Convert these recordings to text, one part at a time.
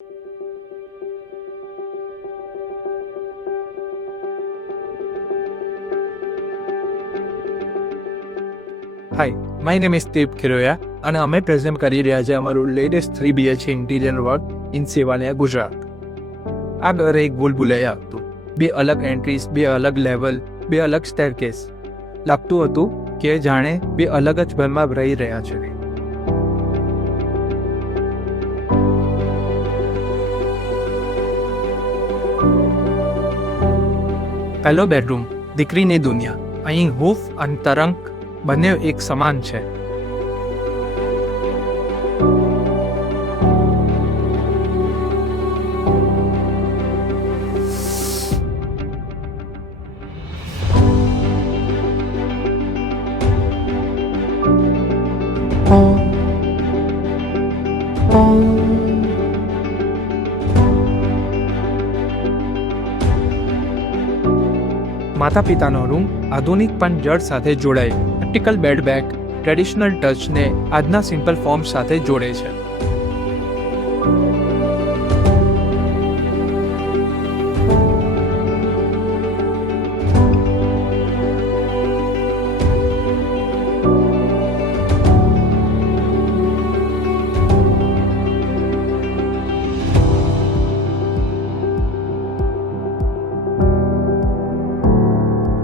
Hi, my name is દીપ ખીરોયા અને અમે present કરી રહ્યા છે અમારું latest 3 BHK interior work in Sevaliya, Gujarat. આ ઘર એક ભૂલભુલૈયા હતું. 2 અલગ એન્ટ્રીઝ, 2 અલગ લેવલ, 2 અલગ સ્ટેરકેસ. લાગતું હતું કે જાણે 2 અલગ જ ઘરમાં રહી રહ્યા છે. પહેલો બેડરૂમ, દીકરીની દુનિયા. અહીં હૂફ અને તરંગ બંને એક સમાન છે. માતા પિતાનો રૂમ આધુનિક પણ જડ સાથે જોડાય. પ્રેક્ટિકલ બેડ બેગ ટ્રેડિશનલ ટચને આજના સિમ્પલ ફોર્મ સાથે જોડે છે.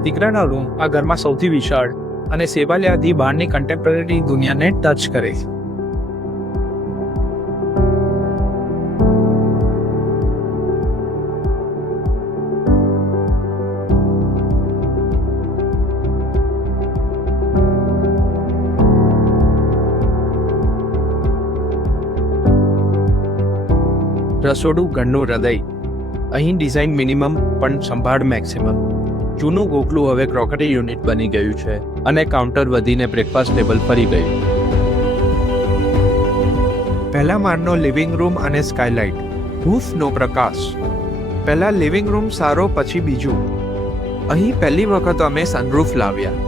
દીકરાના રૂમ આ ઘરમાં સૌથી વિશાળ અને સેવાલિયાથી બહારની કન્ટેમ્પરરી દુનિયાને ટચ કરે છે. રસોડું ઘરનું હૃદય. અહીં ડિઝાઇન મિનિમમ પણ સંભાળ મેક્સિમમ. જૂનું ગોખલું હવે ક્રોકરી યુનિટ બની ગયું છે અને કાઉન્ટર વધીને બ્રેકફાસ્ટ ટેબલ ફરી ગયું. પહેલા માળનો લિવિંગ રૂમ અને સ્કાયલાઇટ. રૂફનો પ્રકાશ. પહેલા લિવિંગ રૂમ સારો, પછી બીજું. અહીં પહેલી વખત અમે સનરૂફ લાવ્યા.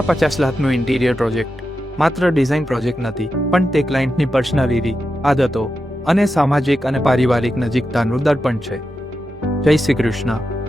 આ 50 લાખનો ઇન્ટિરિયર પ્રોજેક્ટ માત્ર ડિઝાઇન પ્રોજેક્ટ નથી, પણ તે ક્લાયન્ટની પર્સનાલિટી, આદતો અને સામાજિક અને પારિવારિક નજીકતાનું દર્પણ છે. જય શ્રી કૃષ્ણ.